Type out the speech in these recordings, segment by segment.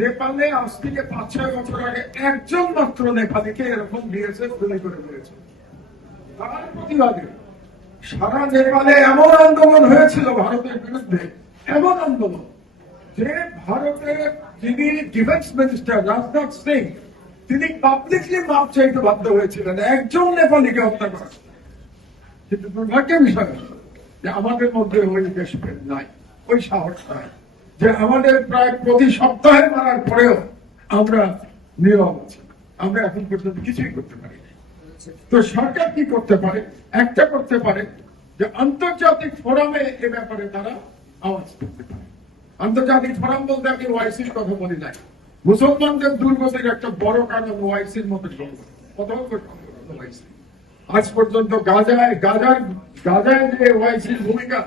নেপালে আজ থেকে 5-6 বছর আগে একজন মাত্র নেপালিকে এরকম বিএসএফ গুলি করে মেরেছে। তার প্রতিবাদে সারা নেপালে এমন আন্দোলন হয়েছিল ভারতের বিরুদ্ধে, এমন আন্দোলন যে ভারতের যিনি ডিফেন্স মিনিস্টার রাজনাথ সিং তিনি পাবলিকলি মাপ চাইতে বাধ্য হয়েছিলেন একজন নেপালিকে হত্যা করা। কিন্তু দুর্ভাগ্যের বিষয় যে আমাদের মধ্যে ওই দেশপ্রেম নাই, ওই সাহস নাই, যে আমাদের প্রায় প্রতি সপ্তাহে মারার পরেও আমরা নীরব আছি, আমরা এখন পর্যন্ত কিছুই করতে পারি। তো সরকার কি করতে পারে? একটা করতে পারে যে আন্তর্জাতিক ফোরামে এ ব্যাপারে তারা আওয়াজ করতে পারে। আন্তর্জাতিক ফোরাম বলতে আমি ওআইসির কথা বলি নাই। মুসলমানদের দুর্গতির একটা বড় কারণ ওআইসির মতো আজ পর্যন্ত গাজায় যে ওআইসির ভূমিকা,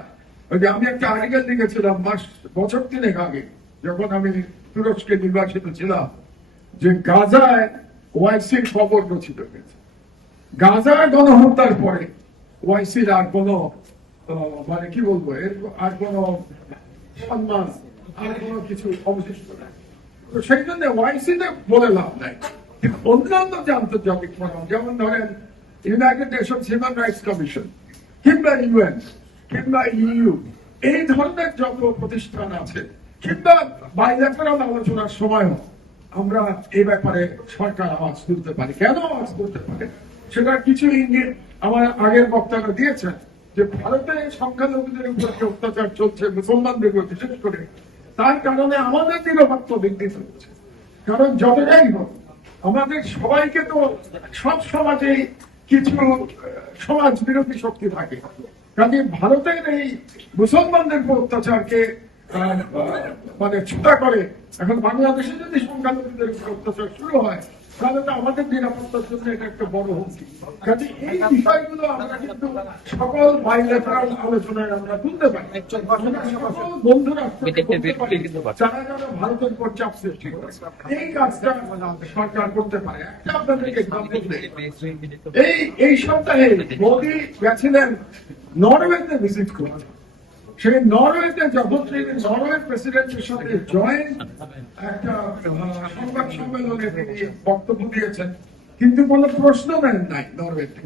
আমি একটা আর্টিকেল লিখেছিলাম বছর 3 আগে যখন আমি তুরস্কে নির্বাচিত ছিলাম, যে গাজায় ওআইসির খবর রচিত হয়েছে। গাজার গণহত্যার পরে ওআইসির আর কোন মানে কি বলবো, এর আর কোন সম্মান, আর কোন কিছু অবশিষ্ট নাই। তো সেই জন্য ওআইসিতে বলে লাভ নাই। কিন্তু অন্যান্য যে আন্তর্জাতিক ফোরাম, যেমন ধরেন United Nations human rights commission কিংবা ইউএন কিংবা ইউ, এই ধরনের যত প্রতিষ্ঠান আছে, কিংবা বাইল্যাটারাল আলোচনার সময়ও আমরা এই ব্যাপারে সরকার আওয়াজ তুলতে পারি। কেন আওয়াজ তুলতে পারে সেটা কিছু ইঙ্গিত আমার আগের বক্তারা দিয়েছেন, যে ভারতে সংখ্যালঘুদের উপর যে অত্যাচার চলছে মুসলমানদের উপর বিশেষ করে, তার কারণে আমাদের নিরাপত্ত বিঘ্নিত হচ্ছে। কারণ যতটাই হোক আমাদের সবাইকে তো সব সমাজেই কিছু সমাজ বিরোধী শক্তি থাকে, কাজে ভারতের এই মুসলমানদের উপর অত্যাচারকে মানে ছুটা করে এখন বাংলাদেশে যদি সংখ্যালঘুদের উপর অত্যাচার শুরু হয়, তাহলে তো আমাদের নিরাপত্তার জন্য এটা একটা বড় হুমকি। কাজে এই বিষয়গুলো আমরা কিন্তু সকল বাইলেটারাল আলোচনায় আমরা তুলতে পারি। সকল বন্ধুরা যারা যারা ভারতের উপর চাপ সৃষ্টি করে এই কাজটা সরকার করতে পারে। একটা আপনাদেরকে এক্সাম্পল দেই, এই সপ্তাহে মোদী গেছিলেন নরওয়েতে ভিজিট করতে। সেই নরওয়েতে যখন তিনি নরওয়ের প্রেসিডেন্টের সাথে জয়েন্ট একটা সংবাদ সম্মেলনে তিনি বক্তব্য দিয়েছেন, কিন্তু কোনো প্রশ্ন নেন নাই। নরওয়েতে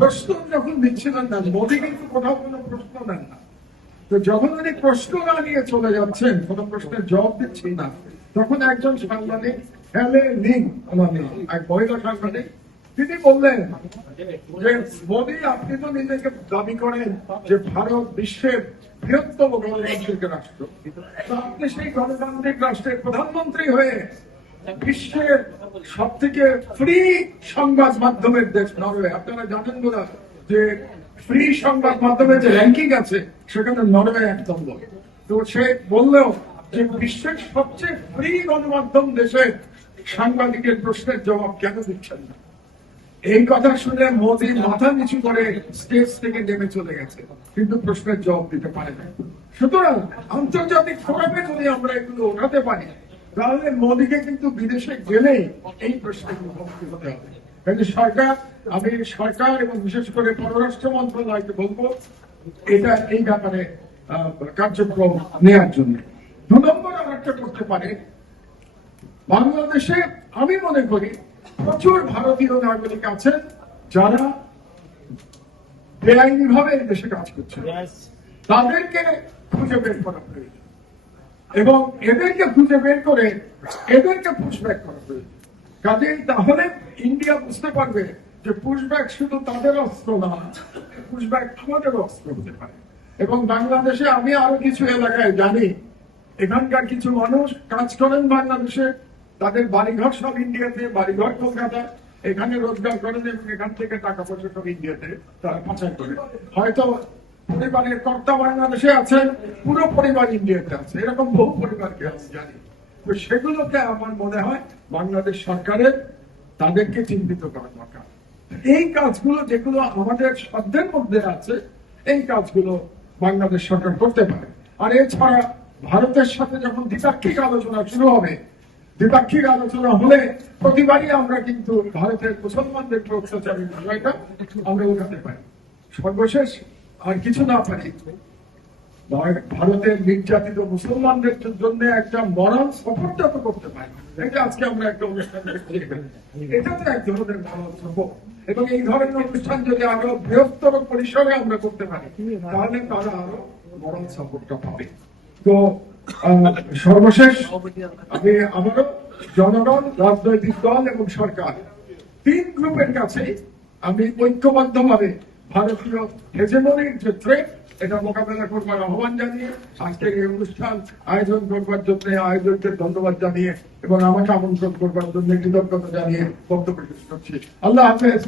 প্রশ্ন যখন দিচ্ছিলেন না, মোদী কিন্তু কোথাও কোনো প্রশ্ন নেন না। তো যখন উনি প্রশ্ন না নিয়ে চলে যাচ্ছেন, কোনো প্রশ্নের জবাব দিচ্ছেন না, তখন একজন সাংবাদিক এক মহিলা সাংবাদিক তিনি বললেন যে মোদী, আপনি তো নিজেকে দাবি করেন যে ভারত বিশ্বের বৃহত্তম গণতান্ত্রিক রাষ্ট্র, আপনি সেই গণতান্ত্রিক রাষ্ট্রের প্রধানমন্ত্রী হয়ে বিশ্বের সব থেকে ফ্রি সংবাদ মাধ্যমের দেশ নরওয়ে, আপনারা জানেন বোধ যে ফ্রি সংবাদ মাধ্যমের যে র্যাঙ্কিং আছে সেখানে নরওয়ে 1 নম্বর। তো সে বললেও যে বিশ্বের সবচেয়ে ফ্রি গণমাধ্যম দেশের সাংবাদিকের প্রশ্নের জবাব কেন দিচ্ছেন না? এই কথা শুনে মোদী মাথা নিচু করে স্টেজ থেকে নেমে চলে গেছে, কিন্তু প্রশ্নের জবাব দিতে পারে না। সুতরাং আন্তর্জাতিক ফোরামে যদি আমরা এগুলো ওঠাতে পারি, তাহলে মোদীকে কিন্তু বিদেশে গেলেই এই প্রশ্নের মুখোমুখি হতে হবে। কিন্তু আমি সরকার এবং বিশেষ করে পররাষ্ট্র মন্ত্রণালয়কে বলবো এটা এই ব্যাপারে কার্যক্রম নেওয়ার জন্য। 2 নম্বর আর একটা করতে পারে, বাংলাদেশে আমি মনে করি প্রচুর ভারতীয় নাগরিক আছেন যারা বেআইনি ভাবে এই দেশে কাজ করছে, তাদেরকে খুঁজে বের করা প্রয়োজন এবং এদেরকে খুঁজে বের করে এদেরকে পুশব্যাক করা প্রয়োজন। কাজেই তাহলে ইন্ডিয়া বুঝতে পারবে যে পুশব্যাক শুধু তাদের অস্ত্র না, পুশব্যাক আমাদের অস্ত্র হতে পারে। এবং বাংলাদেশে আমি আরো কিছু এলাকায় জানি, এখানকার কিছু মানুষ কাজ করেন বাংলাদেশে, তাদের বাড়িঘর সব ইন্ডিয়াতে, বাড়িঘর কলকাতা, এখানে রোজগার করেন এবং এখান থেকে টাকা পয়সা সব ইন্ডিয়াতে তারা পাচার করে। হয়তো পরিবারের কর্তা বাংলাদেশে আছেন, পুরো পরিবার ইন্ডিয়াতে আছে, এরকম বহু পরিবারকে আমি জানি। তো সেগুলোকে আমার মনে হয় বাংলাদেশ সরকারের তাদেরকে চিহ্নিত করা দরকার। এই কাজগুলো যেগুলো আমাদের সাধ্যের মধ্যে আছে, এই কাজগুলো বাংলাদেশ সরকার করতে পারে। আর এছাড়া ভারতের সাথে যখন দ্বিপাক্ষিক আলোচনা শুরু হবে, দ্বিপাক্ষিক আলোচনা হলে প্রতিবারই আমরা কিন্তু ভারতের মুসলমানদের অত্যাচারের বিষয়টা আমরা উঠাতে পারি। সর্বশেষ আর কিছু না পারি, ভারতের নির্যাতিত মুসলমানদের জন্য একটা মরাল সফরটা তো করতে পারি। এটা আজকে আমরা একটা অনুষ্ঠান দেখছি এখানে। এটা তো এক ধরনের মরাল সফর, এবং এই ধরনের অনুষ্ঠান যদি আরো বৃহত্তর পরিসরে আমরা করতে পারি তাহলে তারা আরো মরাল সাপোর্টটা পাবে। তো সর্বশেষ আমি আবারও জনগণ, রাজনৈতিক দল এবং সরকার তিন গ্রুপের কাছে আমি ঐক্যবদ্ধভাবে ভারতীয় হেজেমনির যে থ্রেট এটা মোকাবেলা করবার আহ্বান জানিয়ে আজকের এই অনুষ্ঠান আয়োজন করবার জন্য আয়োজকদের ধন্যবাদ জানিয়ে এবং আমাকে আমন্ত্রণ করবার জন্য কৃতজ্ঞতা জানিয়ে বক্তব্য শেষ করছি। আল্লাহ হাফেজ।